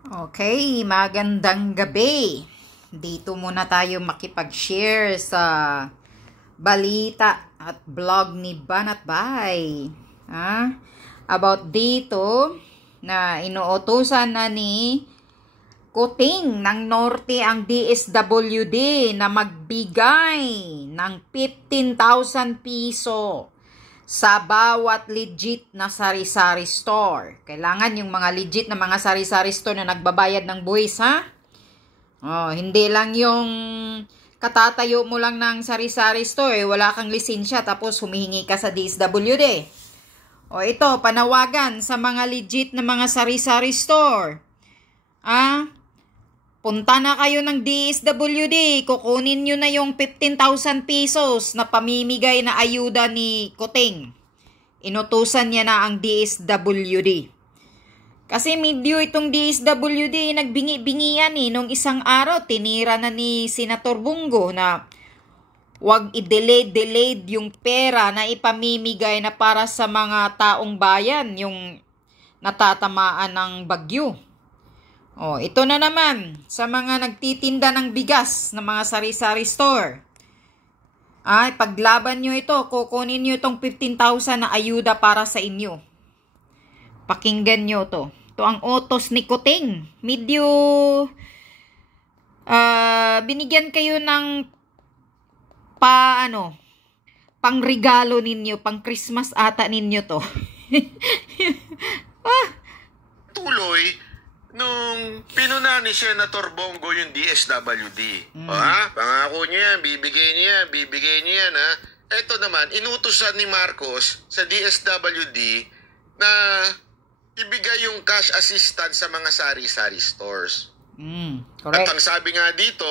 Okay, magandang gabi. Dito muna tayo makipag-share sa balita at blog ni Banat Bay. About dito na inuutusan na ni Kuting ng Norte ang DSWD na magbigay ng 15,000 piso sa bawat legit na sari-sari store. Kailangan yung mga legit na mga sari-sari store na nagbabayad ng buwis, ha? Hindi lang yung katatayo mo lang ng sari-sari store, wala kang lisensya, tapos humihingi ka sa DSWD. Ito, panawagan sa mga legit na mga sari-sari store. Punta na kayo ng DSWD, kukunin nyo na yung 15,000 pesos na pamimigay na ayuda ni Kuting. Inutusan niya na ang DSWD. Kasi medyo itong DSWD nagbingi-bingian nung isang araw, tinira na ni Senator Bungo na wag i-delayed yung pera na ipamimigay na para sa mga taong bayan, yung natatamaan ng bagyo. Ito na naman sa mga nagtitinda ng bigas ng mga sari-sari store. Paglaban nyo ito, kukunin nyo itong 15,000 na ayuda para sa inyo. Pakinggan nyo to. Ito ang utos ni Kuting. Medyo binigyan kayo ng pang-regalo ninyo, pang-Christmas ata ninyo to. Tuloy nung pinuna ni Senator Bongo yung DSWD. Pangako niya yan, bibigay niya yan, ha? Ito naman, inutusan ni Marcos sa DSWD na ibigay yung cash assistance sa mga sari-sari stores. Correct. At ang sabi nga dito,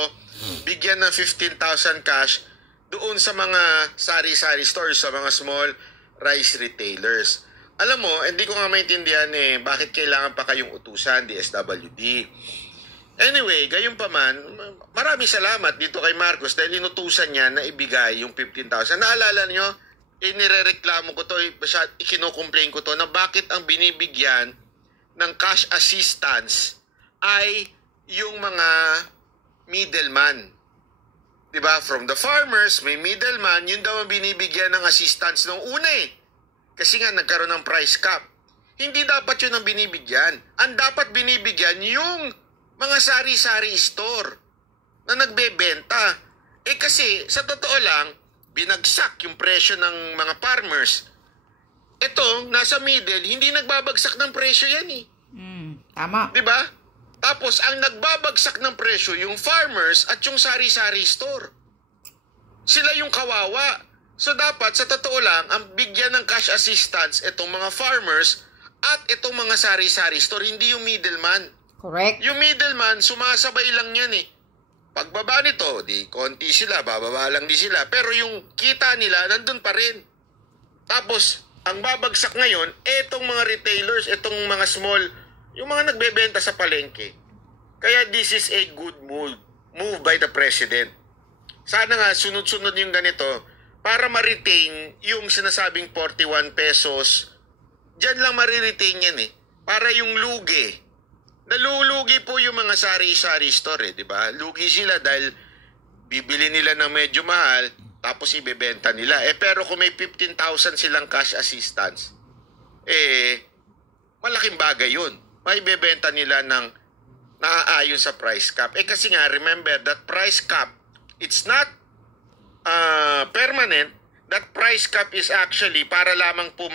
bigyan ng 15,000 cash doon sa mga sari-sari stores, sa mga small rice retailers. Alam mo, hindi ko nga maintindihan bakit kailangan pa kayong utusan, DSWD. Anyway, gayon pa man, maraming salamat dito kay Marcos dahil inutusan niya na ibigay yung 15,000. Naalala niyo, inirereklamo ko to, ikinukomplain ko to, na bakit ang binibigyan ng cash assistance ay yung mga middleman. Diba? From the farmers, may middleman, yun daw ang binibigyan ng assistance nung una Kasi nga nagkaroon ng price cap. Hindi dapat yun ang binibigyan. Ang dapat binibigyan yung mga sari-sari store na nagbebenta. Kasi sa totoo lang, binagsak yung presyo ng mga farmers. Ito, nasa middle, hindi nagbabagsak ng presyo yan Tama. Diba? Tapos, ang nagbabagsak ng presyo, yung farmers at yung sari-sari store. Sila yung kawawa. So dapat sa totoo lang, ang bigyan ng cash assistance itong mga farmers at itong mga sari-sari store, hindi yung middleman. Correct. Yung middleman, sumasabay lang yan Pagbaba nito, di konti sila, bababa lang di sila. Pero yung kita nila, nandun pa rin. Tapos, ang babagsak ngayon, itong mga retailers, itong mga small, yung mga nagbebenta sa palengke. Kaya this is a good move by the President. Sana nga, sunod-sunod yung ganito, para ma-retain yung sinasabing 41 pesos, dyan lang ma-retain yan Para yung lugi. Nalulugi po yung mga sari-sari store di ba? Lugi sila dahil bibili nila ng medyo mahal, tapos ibebenta nila. Pero kung may 15,000 silang cash assistance, malaking bagay yun. May bebenta nila ng naaayon sa price cap. Kasi nga, remember that price cap, it's not permanent. That price cap is actually para lamang po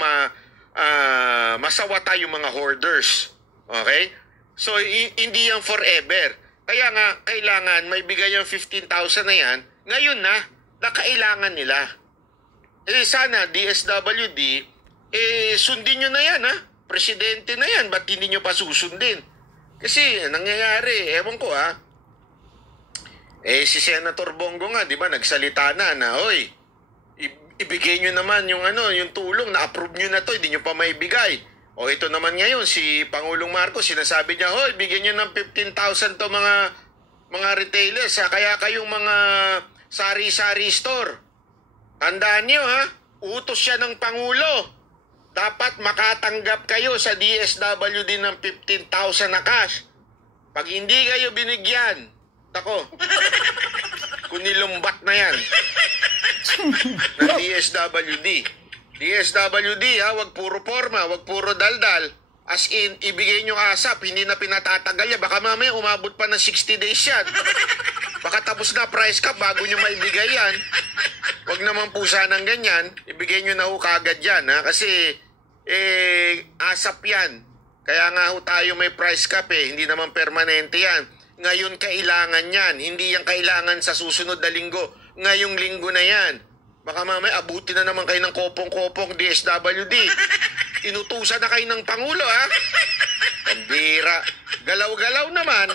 masawata yung mga hoarders. Okay? So, hindi yan forever. Kaya nga, kailangan may bigay yung 15,000 na yan. Ngayon na kailangan nila. Sana, DSWD, sundin nyo na yan, Presidente na yan, ba't hindi nyo pa susundin? Kasi, nangyayari, ewan ko, si Senator Bongo nga, di ba, nagsalita na, oy, ibigay nyo naman yung yung tulong, na-approve nyo na to, hindi nyo pa maibigay. Ito naman ngayon, si Pangulong Marcos, sinasabi niya, hoy, bigyan nyo ng 15,000 to mga retailers, kaya kayong mga sari-sari store. Tandaan nyo, utos siya ng Pangulo. Dapat makatanggap kayo sa DSWD ng 15,000 na cash. Pag hindi kayo binigyan, tako, kunilumbat na yan ng DSWD. DSWD ha, wag puro forma, wag puro daldal. As in, ibigay nyo ASAP, hindi na pinatatagal yan. Baka mamaya umabot pa ng 60 days yan. Baka tapos na price cap bago nyo maibigay yan. Wag naman po sanang ganyan, ibigay nyo na ho kagad yan ha. Kasi, ASAP yan. Kaya nga ho tayo may price cap hindi naman permanente yan. Ngayon kailangan yan, hindi yan kailangan sa susunod na linggo. Ngayong linggo na yan. Baka mamaya abutin na naman kayo ng kopong-kopong DSWD. Inutusan na kayo ng Pangulo, ha? Pambira. Galaw-galaw naman.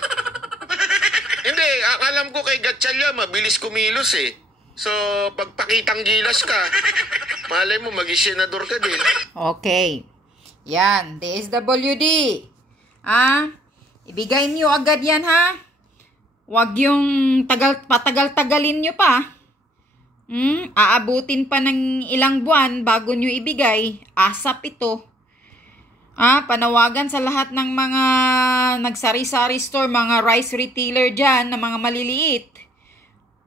Hindi, alam ko kay Gatchalian, mabilis kumilos So, pagpakitang gilas ka, malay mo, mag-senador ka din. Okay. Yan, DSWD. Ibigay niyo agad yan, ha? Huwag yung patagal-tagalin nyo pa. Aabutin pa ng ilang buwan bago nyo ibigay. ASAP ito. Panawagan sa lahat ng mga nagsari-sari store, mga rice retailer dyan, na mga maliliit.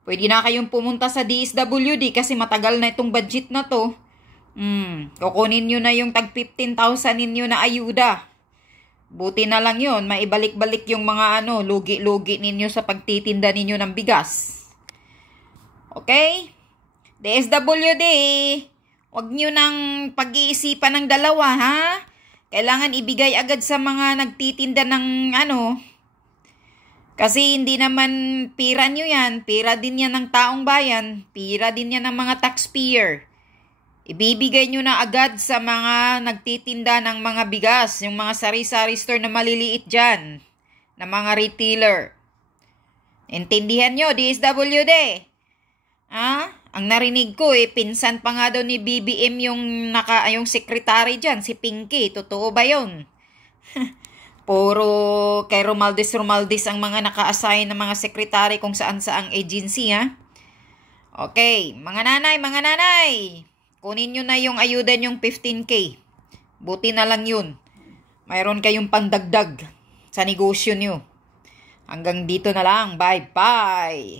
Pwede na kayong pumunta sa DSWD kasi matagal na itong budget na to. Kukunin nyo na yung tag 15,000 ninyo na ayuda. Buti na lang yun, maibalik-balik yung mga lugi-lugi ninyo sa pagtitinda ninyo ng bigas. Okay? DSWD, wag nyo nang pag-iisipan ng dalawa, ha? Kailangan ibigay agad sa mga nagtitinda ng kasi hindi naman pira nyo yan. Pira din yan ng taong bayan. Pira din yan ng mga taxpayer. Ibibigay nyo na agad sa mga nagtitinda ng mga bigas, yung mga sari-sari store na maliliit dyan, na mga retailer. Intindihan nyo, DSWD? Ang narinig ko pinsan pa nga daw ni BBM yung secretary dyan, si Pinky. Totoo ba yun? Puro kay Romualdez ang mga naka-assign ng mga secretary kung saan-saang agency, ha? Okay, mga nanay, kunin nyo na yung ayuda nyong 15K. Buti na lang yun. Mayroon kayong pandagdag sa negosyo nyo. Hanggang dito na lang. Bye-bye!